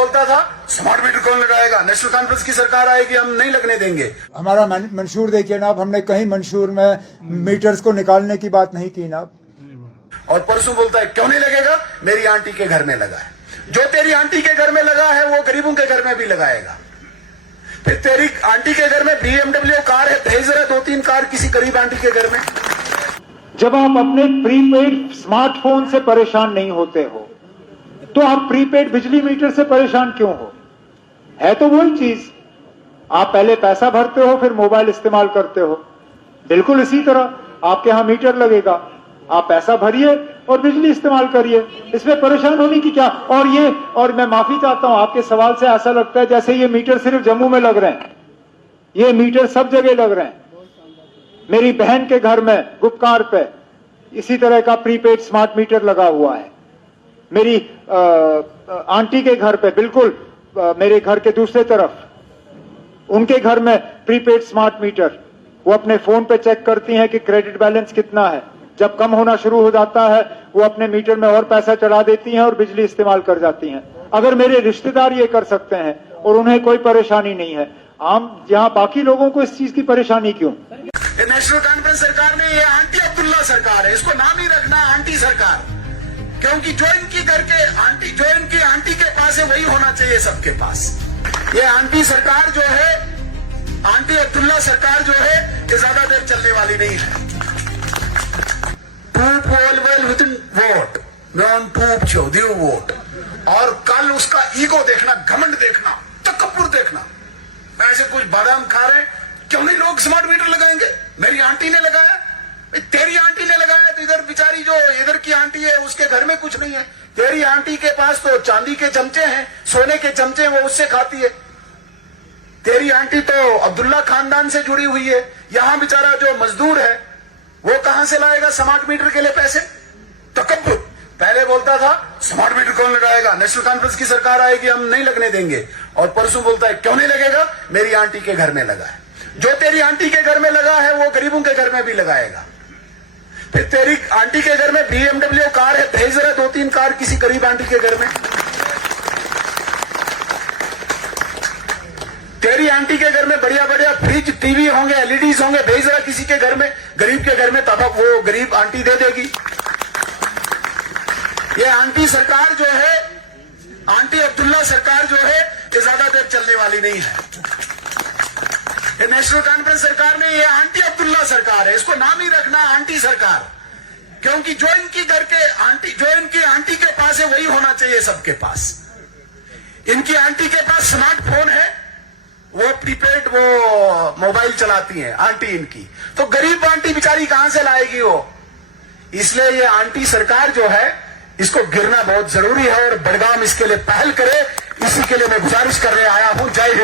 बोलता था smart meter कौन लगाएगा, नेशनल कॉन्फ्रेंस की सरकार आएगी, हम नहीं लगने देंगे। हमारा मंशूर देखिए ना, अब हमने कहीं मंशूर में मीटर्स को निकालने की बात नहीं की ना। और परसों बोलता है क्यों नहीं लगेगा, मेरी आंटी के घर में लगा है। जो तेरी आंटी के घर में लगा है वो गरीबों के घर में भी लगाएगा। फिर तेरी आंटी के घर में BMW कार है, भेज रहा 2-3 कार किसी गरीब आंटी के घर में। जब आप अपने प्रीपेड स्मार्टफोन से परेशान नहीं होते हो तो आप प्रीपेड बिजली मीटर से परेशान क्यों हो? है तो वही चीज। आप पहले पैसा भरते हो फिर मोबाइल इस्तेमाल करते हो। बिल्कुल इसी तरह आपके यहां मीटर लगेगा, आप पैसा भरिए और बिजली इस्तेमाल करिए, इसमें परेशान होने की क्या। और मैं माफी चाहता हूं, आपके सवाल से ऐसा लगता है जैसे ये मीटर सिर्फ जम्मू में लग रहे हैं। ये मीटर सब जगह लग रहे हैं। मेरी बहन के घर में गुपकार पे इसी तरह का प्रीपेड स्मार्ट मीटर लगा हुआ है। मेरी आंटी के घर पे बिल्कुल मेरे घर के दूसरे तरफ उनके घर में प्रीपेड स्मार्ट मीटर। वो अपने फोन पे चेक करती हैं कि क्रेडिट बैलेंस कितना है। जब कम होना शुरू हो जाता है वो अपने मीटर में और पैसा चढ़ा देती हैं और बिजली इस्तेमाल कर जाती हैं। अगर मेरे रिश्तेदार ये कर सकते हैं और उन्हें कोई परेशानी नहीं है, आम यहाँ बाकी लोगों को इस चीज की परेशानी क्यों? नेशनल कॉन्फ्रेंस सरकार में ये आंटी अब्दुल्ला सरकार है, इसको नाम ही रखना आंटी सरकार, क्योंकि जो इनकी घर के आंटी, जो इनकी आंटी के पास है वही होना चाहिए सबके पास। ये आंटी सरकार जो है, आंटी अब्दुल्ला सरकार जो है, ये ज्यादा देर चलने वाली नहीं है। वोट वोट और कल उसका ईगो देखना, घमंड देखना, तकब्बुर देखना। ऐसे कुछ बादाम खा रहे, क्यों नहीं लोग स्मार्ट मीटर लगाएंगे? मेरी आंटी ने लगाया, तेरी आंटी ने लगाया, तो इधर बेचारी जो इधर की आंटी है उसके घर में कुछ नहीं है। तेरी आंटी के पास तो चांदी के चमचे हैं, सोने के चमचे, वो उससे खाती है। तेरी आंटी तो अब्दुल्ला खानदान से जुड़ी हुई है। यहां बेचारा जो मजदूर है वो कहां से लाएगा स्मार्ट मीटर के लिए पैसे? तकब्बुर। पहले बोलता था स्मार्ट मीटर कौन लगाएगा, नेशनल कॉन्फ्रेंस की सरकार आएगी, हम नहीं लगने देंगे। और परसों बोलता है क्यों नहीं लगेगा, मेरी आंटी के घर में लगा है। जो तेरी आंटी के घर में लगा है वो गरीबों के घर में भी लगाएगा। फिर तेरी आंटी के घर में BMW कार है, भेज रहा 2-3 कार किसी गरीब आंटी के घर में। तेरी आंटी के घर में बढ़िया बढ़िया फ्रिज, टीवी होंगे, LEDs होंगे, भेज रहा किसी के घर में, गरीब के घर में, तब वो गरीब आंटी दे देगी। ये आंटी सरकार जो है, आंटी अब्दुल्ला सरकार जो है, ये ज्यादा देर चलने वाली नहीं है। ये नेशनल कॉन्फ्रेंस सरकार में ये आंटी अब्दुल्ला सरकार है, इसको नाम ही रखना आंटी सरकार, क्योंकि जो इनकी घर के आंटी, जो इनकी आंटी के पास है वही होना चाहिए सबके पास। इनकी आंटी के पास स्मार्टफोन है, वो प्रीपेड वो मोबाइल चलाती है आंटी इनकी, तो गरीब आंटी बेचारी कहां से लाएगी वो? इसलिए ये आंटी सरकार जो है इसको गिरना बहुत जरूरी है और बड़गाम इसके लिए पहल करे। इसी के लिए मैं गुजारिश करने आया हूं। जय हिंद।